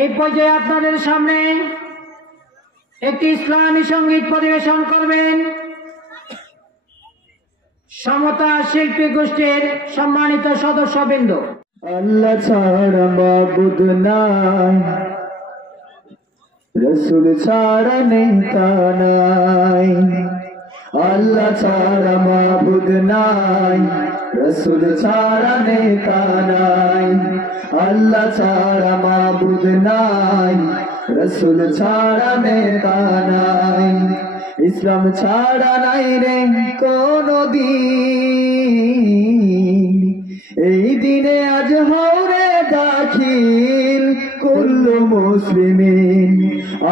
এই পর্যায়ে আপনাদের সামনে একটি ইসলামী সঙ্গীত পরিবেশন করবেন সমতা শিল্পী গোষ্ঠীর সম্মানিত সদস্যবৃন্দ। আল্লাহ ছাড়া মাবুদ নাই, রসুল ছাড়া নেতা নাই। আল্লাহ ছাড়া মাবুদ নাই, রসুল ছাড়া নেতা নাই। আল্লাহ ছাড়া মাবুদ নাই, রসুল ছাড়া নেতা নাই। ইসলাম ছাড়া নাই রে কোনো দিন, এই দিনে আজ হরে দাখিল কুল্লু মুসলিমিন।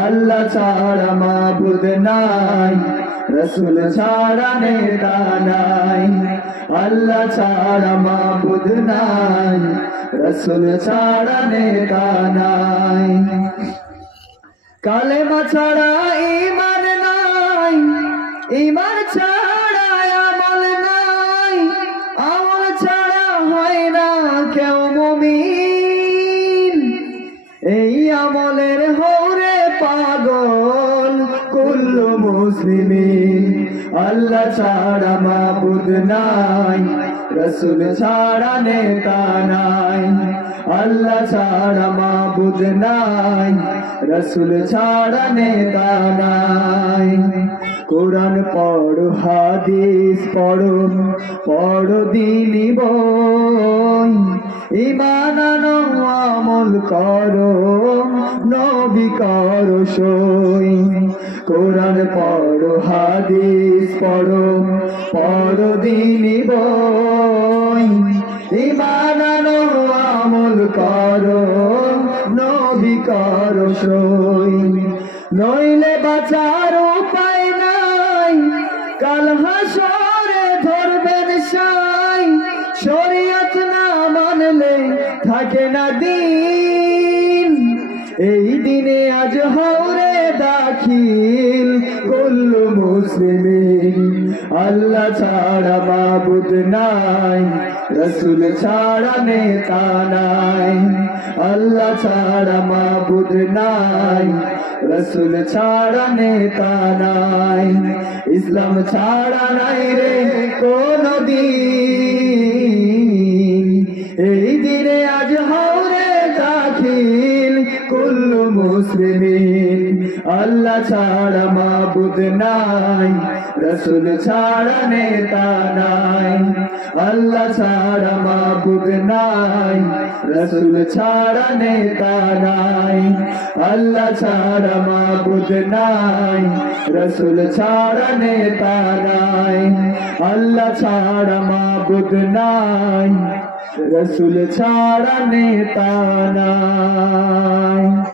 আল্লাহ ছাড়া মাবুদ নাই, রসুল ছাড়া নেতা নাই। আল্লাহ ছাড়া মাবুদ নাই, রসুল ছাড়া নেতা নাই। কালেমা ছাড়া ঈমান নাই, ঈমান ছাড়া আমল নাই। আমল ছাড়া হয় না কেউ মুমিন, এই আমলের হরে পাগল কুল্লু মুসলিমিন। আল্লাহ ছাড়া মাবুদ নাই, রসুল ছাড়া নেতা নাই। আল্লাহ ছাড়া মাবুদ নাই, রসুল ছাড়া নেতা নাই। কোরআন পড়ো, হাদিস পড়ো, পড়ো দিনী বই। ঈমান আনো, আমল করো, নবী করো সই। কোরআন পড়ো, হাদিস পড়ো, পড়ো দিনী বই। ঈমান আনো, আমল করো, নবী করো সই। নইলে বাঁচার উপায় নাই, কাল হাসরে ধরবেন সাই। শরীয়ত না মানলে থাকে না দিন, এই দিনে আজ হরে দাখিল কুল্লু মুসলিমিন। আল্লাহ ছাড়া মাবুদ নাই, রসুল ছাড়া নেতা নাই। আল্লাহ ছাড়া মাবুদ নাই, রসুল ছাড়া নেতা নাই। ইসলাম ছাড়া নাই রে কোনো দিন, এই দিনে আজ হরে দাখিল কুল্লু মুসলিমিন। আল্লাহ ছাড়া মাবুদ নাই, রসুল ছাড়া নেতা নাই। আল্লাহ ছাড়া মাবুদ নাই, রসুল ছাড়া নেতা নাই। আল্লাহ ছাড়া মাবুদ নাই, রসুল ছাড়া নেতা নাই। আল্লাহ ছাড়া মাবুদ নাই, রসুল ছাড়া নেতা নাই।